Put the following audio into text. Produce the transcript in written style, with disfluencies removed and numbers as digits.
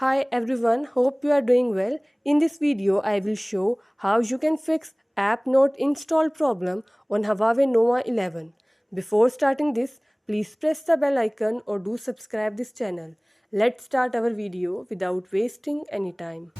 Hi everyone, hope you are doing well. In this video, I will show how you can fix app not installed problem on Huawei Nova 11. Before starting this, please press the bell icon or do subscribe this channel. Let's start our video without wasting any time.